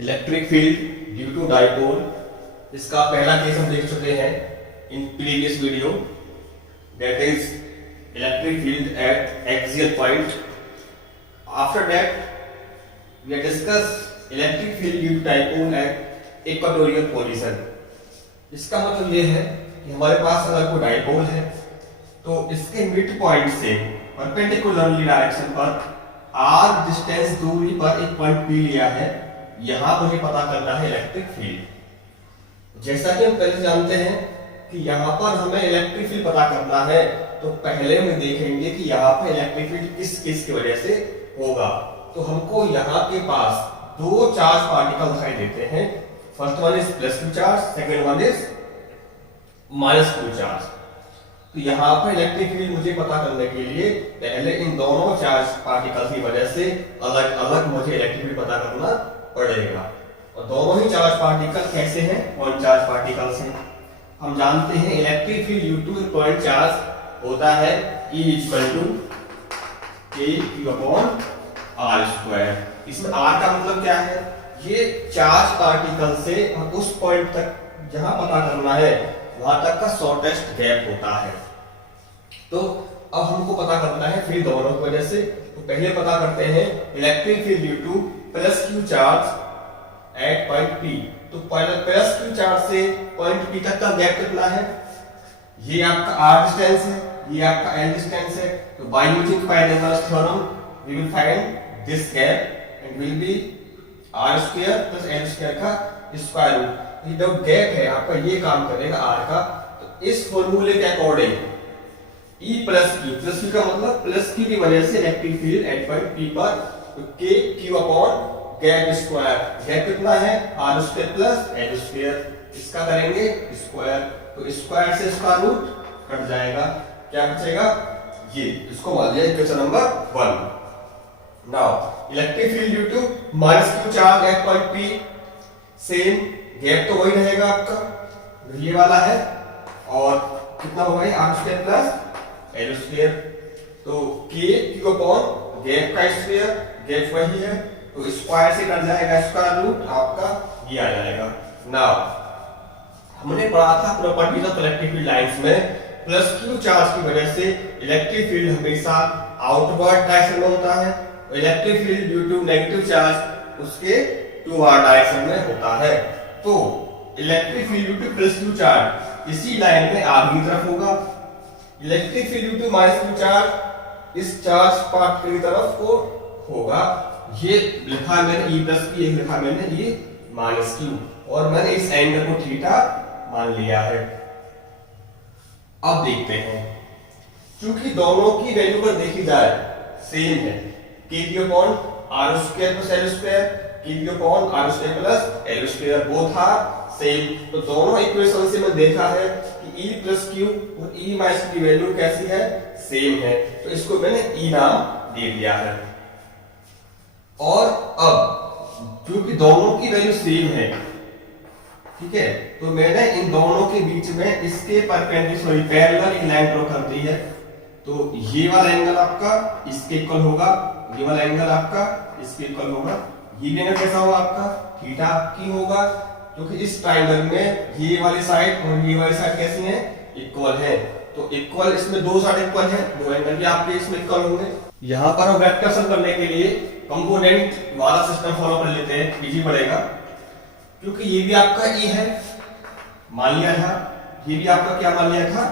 Electric field due to dipole, इसका पहला case हम देख चुके हैं in previous video, that is electric field at axial point. After that we have discuss electric field due to dipole at equatorial position. इसका मतलब ये है कि हमारे पास अगर कोई डाइपोल है तो इसके मिड पॉइंट से परपेंडिकुलरली डायरेक्शन पर r डिस्टेंस दूरी पर एक पॉइंट P लिया है. यहां मुझे पता करना है इलेक्ट्रिक फील्ड. जैसा कि हम पहले जानते हैं कि यहां पर हमें इलेक्ट्रिक फील्ड पता करना है, तो पहले हम देखेंगे कि यहां पर इलेक्ट्रिक फील्ड किस किस की वजह से होगा. तो हमको यहां के पास दो चार्ज पार्टिकल दिखाई देते हैं. First one is plus q charge, second one is minus q charge. तो यहाँ पर इलेक्ट्रिक फील्ड मुझे पता करने के लिए पहले इन दोनों चार्ज पार्टिकल्स की वजह से अलग अलग मुझे इलेक्ट्रिक फील्ड पता करना पड़ेगा. और दोनों ही चार्ज पार्टिकल कैसे हैं? पॉइंट चार्ज पार्टिकल्स हैं. हम जानते हैं electric field due two point charge होता है E इक्वल टू k/r². इसमें r का मतलब क्या है? ये चार्ज पार्टिकल से उस पॉइंट तक जहां पता करना है वहां तक का शॉर्टेस्ट गैप होता है. तो अब हमको पता करना है फील्ड दोनों की वजह से. तो पहले पता करते हैं electric field due to plus q charge at point P. तो पहले प्लस q चार्ज से पॉइंट P तक का गैप कितना है? ये आपका r डिस्टेंस है, ये आपका l डिस्टेंस है. तो by using Pythagoras theorem we will find this gap and will be r² + l² का स्क्वायर रूट. ये जो गैप है आपका ये काम करेगा r का. तो इस फॉर्मूले के अकॉर्डिंग E प्लस Q का मतलब प्लस Q की वजह से electric field at point P पर, तो k/q गैप स्क्वायर. गैप कितना है? r² + l². इसका करेंगे स्क्वायर, तो स्क्वायर से इसका रूट कट जाएगा. क्या बचेगा? ये. इसको मान लिया equation number 1. Now electric field due to minus q charge at point P, same gap तो वही रहेगा आपका, ये वाला है. और कितना होगा? r² + l². तो k/q गैप का स्क्वायर, गैप वही है, तो स्क्वायर से कट जाएगा स्क्वायर रूट, आपका ये आ जाएगा. नाउ हमने पढ़ा था properties of electric field lines में प्लस q चार्ज की वजह से इलेक्ट्रिक फील्ड हमेशा आउटवर्ड डायरेक्शन में होता है, और electric field due to negative charge उसके टूवर्ड डायरेक्शन में होता है. तो electric field due to plus q charge इसी लाइन में आगे की तरफ होगा. Electric field due to minus q charge इस चार्ज पार्ट की तरफ को होगा. ये लिखा मैंने E प्लस P, एक लिखा मैंने ये माइनस Q, और मैंने इस एंगल को थीटा मान लिया है. अब देखते हैं, क्योंकि दोनों की वैल्यू पर देखी जाए सेम है, k/r² + l², k/r² + l² both are same. तो दोनों इक्वेशन से मैं देखा है कि E प्लस Q और E माइनस Q की वैल्यू कैसी है? सेम है. तो इसको मैंने E नाम दे दिया है. और अब क्योंकि दोनों की वैल्यू सेम है, ठीक है, तो मैंने इन दोनों के बीच में इसके परपेंडिकुलर पैरेलल एक लाइन ड्रॉ कर दी है. तो ये वाला एंगल आपका इसके इक्वल होगा, ये वाला एंगल आपका इसके इक्वल होगा. ये एंगल कैसा होगा? आपका थीटा की होगा, क्योंकि इस ट्रायंगल में ये वाली साइड और ये वाली साइड कैसी है? इक्वल है. तो इक्वल, इसमें दो साइड इक्वल है, दो एंगल भी आपके इसमें इक्वल होंगे. यहां पर हम वेक्टर सम करने के लिए कंपोनेंट वाला सिस्टम फॉलो कर लेते हैं, इजी पड़ेगा. क्योंकि ये भी आपका E है मान लिया था, ये भी आपका क्या मान लिया था?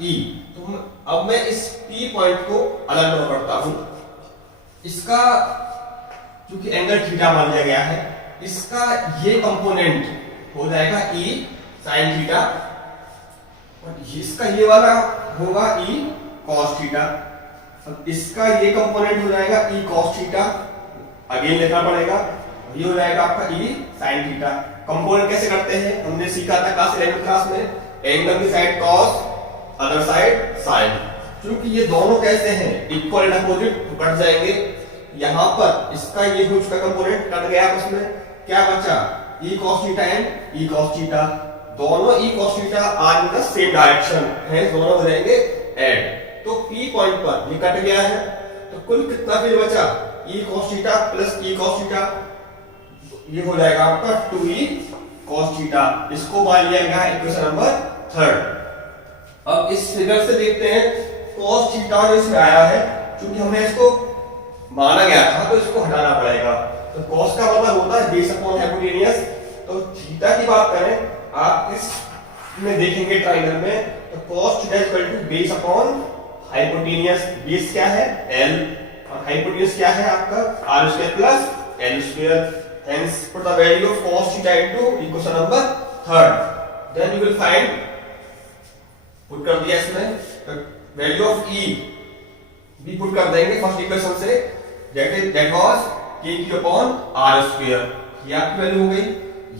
E. तो अब मैं इस P पॉइंट को अलग ड्रॉ करता हूं. इसका क्योंकि एंगल थीटा मान लिया गया है, इसका ये कंपोनेंट हो जाएगा E sin थीटा, और इसका ये वाला होगा E cos थीटा. अब इसका ये कंपोनेंट हो जाएगा E cos थीटा, अगेन लिखना पड़ेगा. ये हो जाएगा आपका E sin थीटा. कंपोनेंट कैसे करते हैं? हमने सीखा था क्लास 11 क्लास में, एंगल की side cos, other side sin. क्योंकि ये दोनों कैसे हैं? इक्वल एंड अपोजिट, तो कट जाएंगे. यहां पर इसका ये जो इसका कंपोनेंट कट गया, उसमें क्या बचा? E cos theta and E cos theta. दोनों E cos theta are in the same direction है, दोनों हो जाएंगे ऐड. तो P पॉइंट पर ये कट गया है, तो कुल कितना फिर बचा? E cos theta plus E cos theta. ये हो जाएगा आपका 2e cos थीटा। इसको मान लिया गया इक्वेशन नंबर 3। अब इस फिगर से देखते हैं cos थीटा जो इसमें आया है, क्योंकि हमने इसको माना गया था तो इसको हटाना पड़ेगा। तो cos का मतलब होता है बेस अपॉन हाइपोटेनियस। तो थीटा की बात करें आप इस में देखेंगे ट्राइंगल में, तो cos theta equal to base upon hypotenuse. Base क्या है l और हाइपोटेनियस क्या है आपका r square plus l square. Hence put the value of cos theta into equation number 3rd. Then you will find, put कर दिया इसमें value of e भी put कर देंगे फर्स्ट इक्वेशन से, that was k upon r square। ये आपकी value हो गई।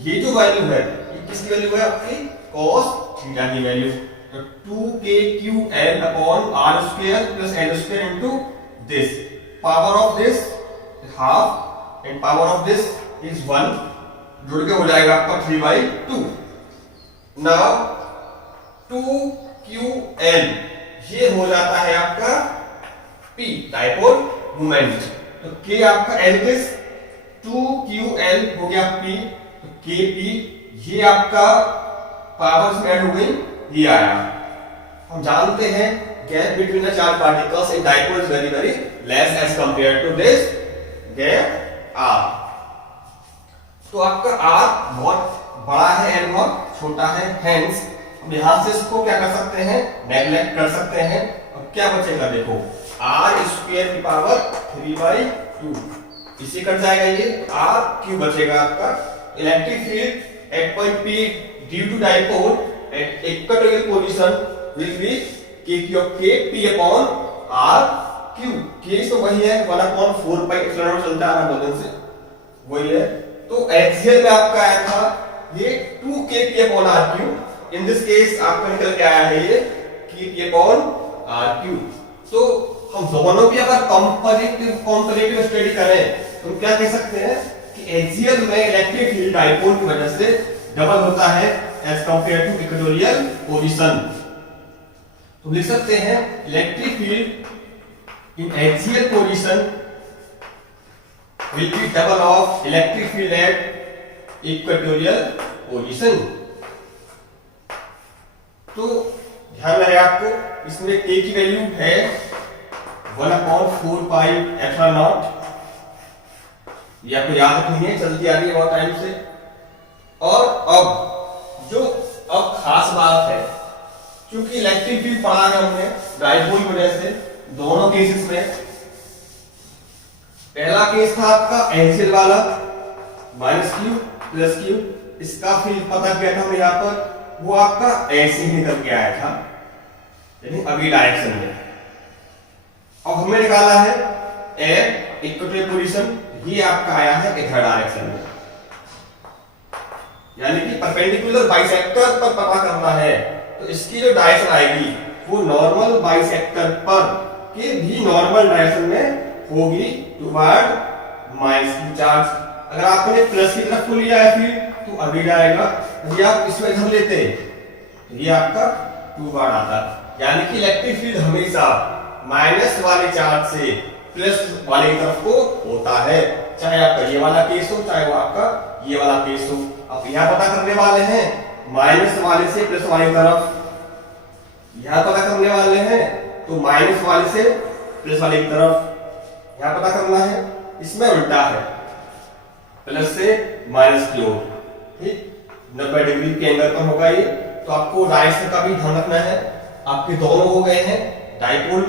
ये जो वैल्यू है ये किसकी वैल्यू है आपकी cos थीटा की वैल्यू। तो 2kql upon r square plus l square into this, power of this half and power of this is 1, जुड़ के हो जाएगा आपका 3/2। नाउ 2ql ये हो जाता है आपका p डाइपोल मोमेंट। तो k आपका l किस 2ql हो गया p, तो kp ये आपका पावर्स में ऐड हो गई, ये आया। हम जानते हैं gap between the charge particles in dipole is very very less as compare to this gap r। तो आपका r बहुत बड़ा है, l बहुत छोटा है। हेंस हम यहां से इसको क्या कर सकते हैं, नेगलेक्ट कर सकते हैं। अब क्या बचेगा देखो, r स्क्वायर की पावर 3/2 इसे कट जाएगा, ये r क्यूब बचेगा आपका। Electric field at point p due to dipole at equatorial position will be k upon r cube. k तो वही है 1/4 पाई एप्सिलॉन चलता आ रहा वजन से, वही है। तो एक्सियल में आपका आया था ये 2kp upon r cube. In this case आपका निकल के आया है ये kp upon r क्यूब। तो हम दोनों भी अगर कंपैरेटिव स्टडी करें तो क्या कह सकते हैं कि एक्सियल में इलेक्ट्रिक फील्ड डाइपोल की वजह से डबल होता है as compare to equatorial position. तो लिख सकते हैं electric field in axial position will be double of electric field at equatorial position। तो ध्यान रहे आपको, इसमें k की वैल्यू है 1/4 पाई एप्सिलॉन नॉट, ये आपको याद रखनी है, चलती आ रही है बहुत टाइम से। और अब खास बात है, क्योंकि इलेक्ट्रिक फील्ड पढ़ा है हमने डाइपोल की वजह से दोनों केसेस में। पहला केस था आपका एक्सियल वाला -q प्लस q, इसका फील्ड पता किया था हमने यहाँ पर, वो आपका ऐसे ही निकल के आया था, यानी अभी डायरेक्शन में। अब हमने निकाला है एट इक्वेटोरियल पोजीशन, ये आपका आया है इधर डायरेक्शन में, यानी कि परपेंडिकुलर बाइसेक्टर पर पता करना है। तो इसकी जो डायरेक्शन आएगी वो नॉर्मल बाइसेक्टर पर के भी नॉर्मल डायरेक्शन में होगी टुवर्ड माइनस की चार्ज। अगर आपने प्लस की तरफ को लिया है फिर तो अभी जाएगा, यदि आप इसमें इधर लेते तो ये आपका टुवर्ड आता। यानी कि इलेक्ट्रिक फील्ड हमेशा माइनस वाले चार्ज से प्लस वाले तरफ को होता है, चाहे आपका ये वाला केस हो चाहे वो आपका ये वाला केस हो। अब यहां पता करने वाले हैं माइनस वाले से प्लस वाली तरफ, यहां पता करने वाले हैं तो माइनस वाले से प्लस वाली तरफ यहां पता करना है। इसमें उल्टा है, प्लस से माइनस की ओर, ठीक 90 डिग्री के एंगल पर होगा ये। तो आपको डायरेक्शन का भी ध्यान रखना है। आपके दोनों हो गए हैं डाइपोल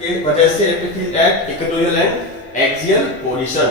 के वजह से electric field at equatorial and axial position.